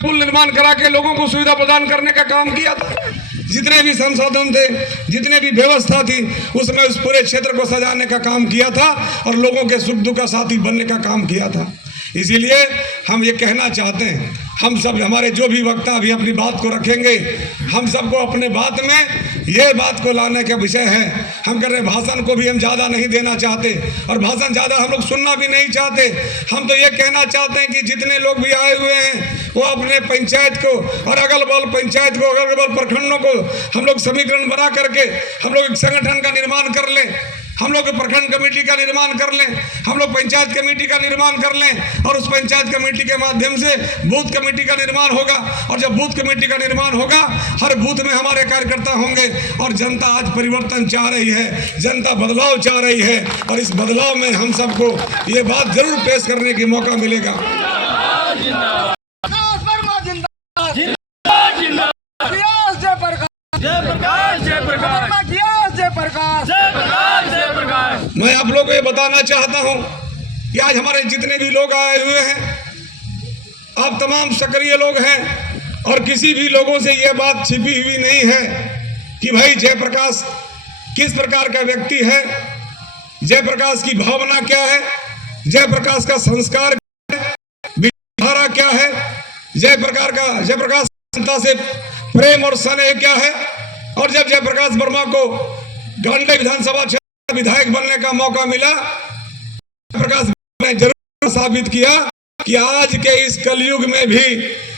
पुल निर्माण करा के लोगों को सुविधा प्रदान करने का काम किया था। जितने भी संसाधन थे, जितने भी व्यवस्था थी, उसमें उस पूरे क्षेत्र को सजाने का काम किया था और लोगों के सुख दुख का साथी बनने का काम किया था। इसीलिए हम ये कहना चाहते हैं, हम सब, हमारे जो भी वक्ता अभी अपनी बात को रखेंगे, हम सबको अपने बात में ये बात को लाने का विषय है। हम कर रहे भाषण को भी हम ज़्यादा नहीं देना चाहते और भाषण ज़्यादा हम लोग सुनना भी नहीं चाहते। हम तो ये कहना चाहते हैं कि जितने लोग भी आए हुए हैं वो अपने पंचायत को और अगल बगल पंचायत को, अगल बगल प्रखंडों को हम लोग समीकरण बना करके हम लोग एक संगठन का निर्माण कर लें, हम लोग प्रखंड कमेटी का निर्माण कर लें, हम लोग पंचायत कमेटी का निर्माण कर लें और उस पंचायत कमेटी के माध्यम से बूथ कमेटी का निर्माण होगा। और जब बूथ कमेटी का निर्माण होगा, हर बूथ में हमारे कार्यकर्ता होंगे और जनता आज परिवर्तन चाह रही है, जनता बदलाव चाह रही है और इस बदलाव में हम सबको ये बात जरूर पेश करने की मौका मिलेगा। मैं आप लोगों को ये बताना चाहता हूं कि आज हमारे जितने भी लोग आए हुए हैं, आप तमाम सक्रिय लोग हैं और किसी भी लोगों से ये बात छिपी हुई नहीं है कि भाई जयप्रकाश किस प्रकार का व्यक्ति है, जयप्रकाश की भावना क्या है, जयप्रकाश का संस्कार क्या है, विचारधारा क्या है, जयप्रकाश जनता से प्रेम और स्नेह क्या है। और जब जयप्रकाश वर्मा को गांडे विधानसभा क्षेत्र विधायक बनने का मौका मिला, प्रकाश ने जरूर साबित किया कि आज के इस कलयुग में भी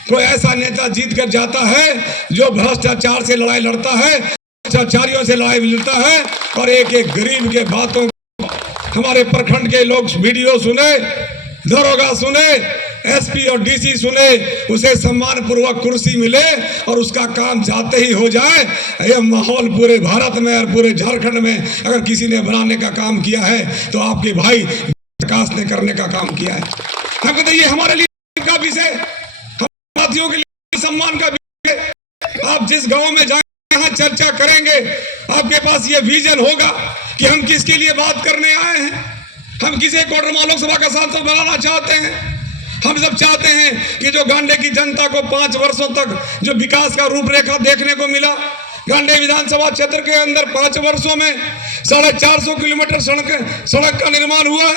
कोई ऐसा नेता जीत कर जाता है जो भ्रष्टाचार से लड़ाई लड़ता है, भ्रष्टाचारियों से लड़ाई लड़ता है और एक एक गरीब के बातों हमारे प्रखंड के लोग वीडियो सुने, दरोगा सुने, एसपी और डीसी सुने, उसे सम्मान पूर्वक कुर्सी मिले और उसका काम जाते ही हो जाए। यह माहौल पूरे भारत में और पूरे झारखंड में अगर किसी ने बनाने का काम किया है तो आपके भाई प्रकाश ने करने का काम किया है। हम कहते ये हमारे लिए का विषय, हम साथियों के लिए सम्मान का विषय। आप जिस गांव में जाएं, यहाँ चर्चा करेंगे, आपके पास ये विजन होगा कि हम किसके लिए बात करने आए हैं। हम किसे कोडरमा लोकसभा का सांसद बनाना चाहते हैं। हम सब चाहते हैं कि जो गांडे की जनता को 5 वर्षों तक जो विकास का रूपरेखा देखने को मिला, गांडे विधानसभा क्षेत्र के अंदर 5 वर्षों में 450 किलोमीटर सड़क का निर्माण हुआ है।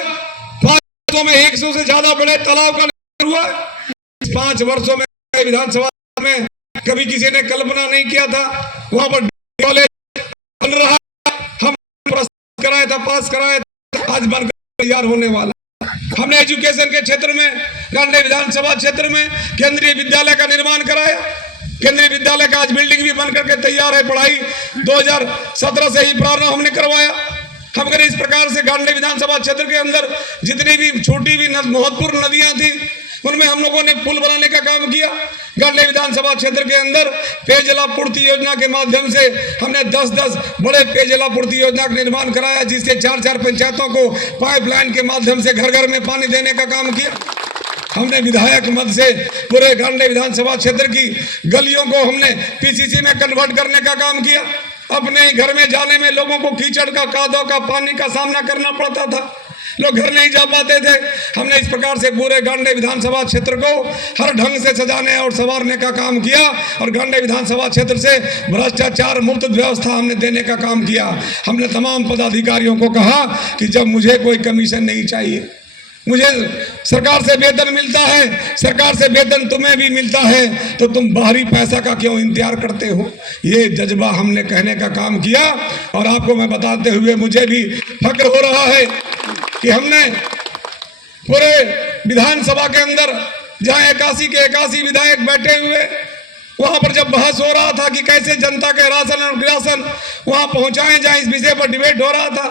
5 वर्षों में 100 से ज्यादा बड़े तालाब का निर्माण हुआ है। 5 वर्षों में विधानसभा में कभी किसी ने कल्पना नहीं किया था वहां पर कॉलेज बन रहा, हम कराया था, पास कराया था, आज बनकर तैयार होने वाला। हमने एजुकेशन के क्षेत्र में गांडे विधानसभा क्षेत्र में केंद्रीय विद्यालय का निर्माण कराया। केंद्रीय विद्यालय का आज बिल्डिंग भी बनकर के तैयार है। पढ़ाई 2017 से ही प्रारंभ हमने करवाया। हम करें इस प्रकार से गांडे विधानसभा क्षेत्र के अंदर जितनी भी छोटी भी महत्वपूर्ण नदियां थी उनमें हम लोगों ने पुल बनाने का काम किया। गांडे विधानसभा क्षेत्र के अंदर पेयजलापूर्ति योजना के माध्यम से हमने 10-10 बड़े पेयजलापूर्ति योजना का निर्माण कराया, जिससे 4-4 पंचायतों को पाइपलाइन के माध्यम से घर घर में पानी देने का काम किया। हमने विधायक मद से पूरे गांडे विधानसभा क्षेत्र की गलियों को हमने पीसीसी में कन्वर्ट करने का काम किया। अपने घर में जाने में लोगों को कीचड़ का, कादों का, पानी का सामना करना पड़ता था, लोग घर नहीं जा पाते थे। हमने इस प्रकार से पूरे गांडे विधानसभा क्षेत्र को हर ढंग से सजाने और संवारने का काम किया और गांडे विधानसभा क्षेत्र से भ्रष्टाचार मुक्त व्यवस्था हमने देने का काम किया। हमने तमाम पदाधिकारियों को कहा कि जब मुझे कोई कमीशन नहीं चाहिए, मुझे सरकार से वेतन मिलता है, सरकार से वेतन तुम्हें भी मिलता है, तो तुम बाहरी पैसा का क्यों इंतजार करते हो। ये जज्बा हमने कहने का काम किया और आपको मैं बताते हुए मुझे भी फक्र हो रहा है कि हमने पूरे विधानसभा के अंदर जहां 81 के 81 विधायक बैठे हुए, वहां पर जब बहस हो रहा था कि कैसे जनता के राशन और राशन वहां पहुंचाए जाए, इस विषय पर डिबेट हो रहा था।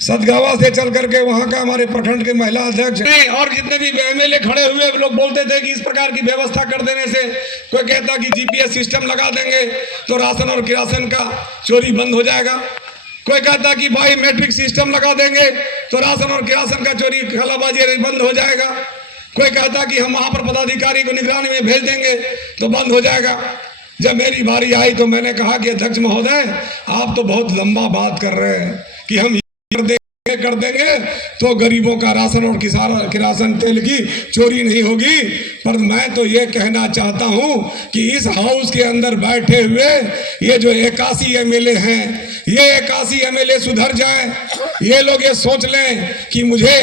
सदगावा से चल करके वहां का हमारे प्रखंड के महिला अध्यक्ष और जितने भी एमएलए खड़े हुए लोग बोलते थे कि इस प्रकार की व्यवस्था कर देने से, कोई कहता कि जीपीएस सिस्टम लगा देंगे तो राशन और किरासन का चोरी बंद हो जाएगा, कोई कहता कि बायोमेट्रिक सिस्टम लगा देंगे तो राशन और किरासन का चोरी खलाबाजी बंद हो जाएगा, कोई कहता कि हम वहां पर पदाधिकारी को निगरानी में भेज देंगे तो बंद हो जाएगा। जब मेरी बारी आई तो मैंने कहा कि अध्यक्ष महोदय, आप तो बहुत लंबा बात कर रहे हैं कि हम कर देंगे तो गरीबों का राशन और किरासन तेल की चोरी नहीं होगी। पर मैं तो ये कहना चाहता हूं कि इस हाउस के अंदर बैठे हुए ये जो 81 एमएलए हैं, ये 81 एमएलए सुधर जाएं। ये लोग ये सोच लें कि मुझे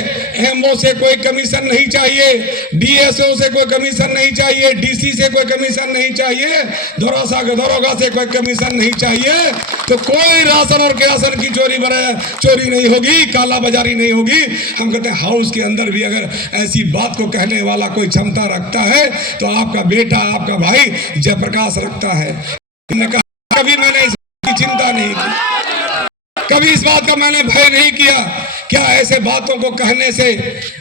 एमओ से कोई कमीशन नहीं चाहिए, डीएसओ से कोई कमीशन नहीं चाहिए, डीसी से कोई कमीशन नहीं चाहिए, दरोगा से कोई कमीशन नहीं चाहिए, तो कोई राशन और किरासन की चोरी नहीं होगी, काला बाजारी नहीं होगी। हम कहते हैं हाउस के अंदर भी अगर ऐसी बात को कहने वाला कोई क्षमता रखता है तो आपका बेटा, आपका भाई जयप्रकाश रखता है। कभी मैंने इस बात की चिंता नहीं की, कभी इस बात का मैंने भय नहीं किया। क्या ऐसे बातों को कहने से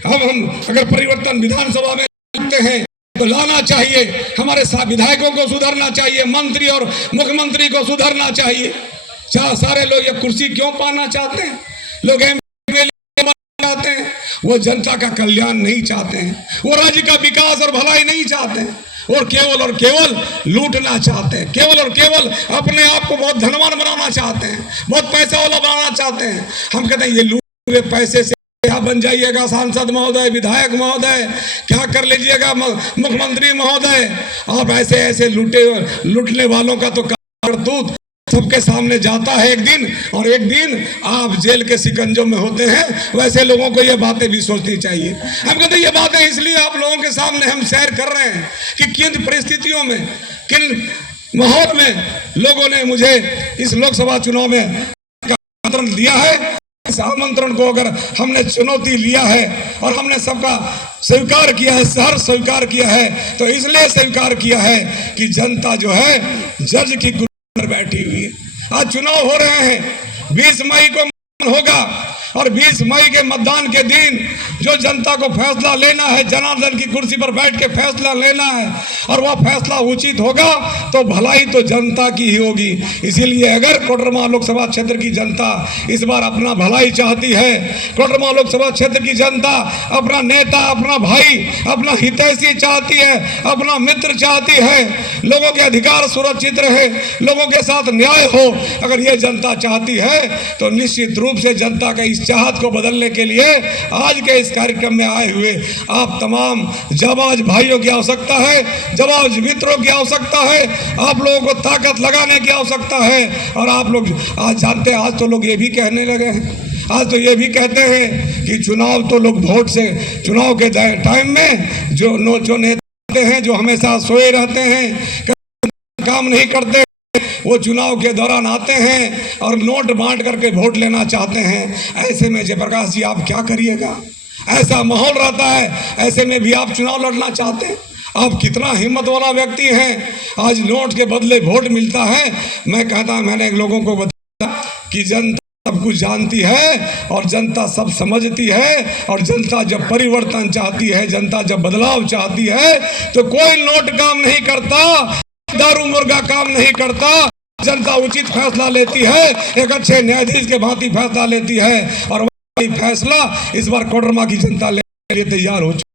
हम अगर परिवर्तन विधानसभा में लाते हैं तो लाना चाहिए, हमारे विधायकों को सुधरना चाहिए, मंत्री और मुख्यमंत्री को सुधरना चाहिए। सारे लोग ये कुर्सी क्यों पाना चाहते हैं? लोग चाहते हैं, वो जनता का कल्याण नहीं चाहते हैं, वो राज्य का विकास और भलाई नहीं चाहते हैं, और केवल लूटना चाहते हैं, केवल और केवल अपने आप को बहुत धनवान बनाना चाहते हैं, बहुत पैसा वाला बनाना चाहते हैं। हम कहते हैं ये लूटे हुए पैसे से क्या बन जाइएगा सांसद महोदय, विधायक महोदय, क्या कर लीजिएगा मुख्यमंत्री महोदय? आप ऐसे लूटने वालों का तो करतूत सबके सामने जाता है एक दिन, और एक दिन आप जेल के शिकंजों में होते हैं। वैसे लोगों को ये बातें भी सोचनी चाहिए। हम कहते हैं ये बातें इसलिए आप लोगों के सामने हम शेयर कर रहे हैं कि किन परिस्थितियों में, किन माहौल में लोगों ने मुझे इस लोकसभा चुनाव में आमंत्रण दिया है। इस आमंत्रण को अगर हमने चुनौती लिया है और हमने सबका स्वीकार किया है, सहर्ष स्वीकार किया है, तो इसलिए स्वीकार किया है कि जनता जो है जज की बैठी हुई है। आज चुनाव हो रहे हैं, 20 मई को होगा, और 20 मई के मतदान के दिन जो जनता को फैसला लेना है, जनार्दन की कुर्सी पर बैठ के फैसला लेना है, और वह फैसला उचित होगा तो भलाई तो जनता की ही होगी। इसीलिए अगर कोडरमा लोकसभा क्षेत्र की जनता इस बार अपना भलाई चाहती है, कोडरमा लोकसभा क्षेत्र की जनता अपना नेता, अपना भाई, अपना हितैषी चाहती है, अपना मित्र चाहती है, लोगों के अधिकार सुरक्षित रहे, लोगों के साथ न्याय हो, अगर ये जनता चाहती है तो निश्चित रूप से जनता का इस चाहत को बदलने के लिए आज के इस कार्यक्रम में आए हुए आप तमाम जाबाज भाइयों की आवश्यकता है, जाबाज मित्रों की आवश्यकता है, आप लोगों को ताकत लगाने की आवश्यकता है। और आप लोग आज जानते हैं, आज तो लोग ये भी कहने लगे हैं, आज तो ये भी कहते हैं कि चुनाव तो लोग वोट से, चुनाव के टाइम में जो नेता हैं जो हमेशा सोए रहते हैं, काम नहीं करते, वो चुनाव के दौरान आते हैं और नोट बांट करके वोट लेना चाहते हैं। ऐसे में जयप्रकाश जी आप क्या करिएगा? ऐसा माहौल रहता है, ऐसे में भी आप चुनाव लड़ना चाहते हैं? आप कितना हिम्मत वाला व्यक्ति हैं। आज नोट के बदले वोट मिलता है। मैं कहता, मैंने लोगों को बताया कि जनता सब कुछ जानती है और जनता सब समझती है, और जनता जब परिवर्तन चाहती है, जनता जब बदलाव चाहती है तो कोई नोट काम नहीं करता, दारू मुर्गा काम नहीं करता। जनता उचित फैसला लेती है, एक अच्छे न्यायाधीश के भांति फैसला लेती है, और वही फैसला इस बार कोडरमा की जनता लेने के लिए तैयार हो चुकी है।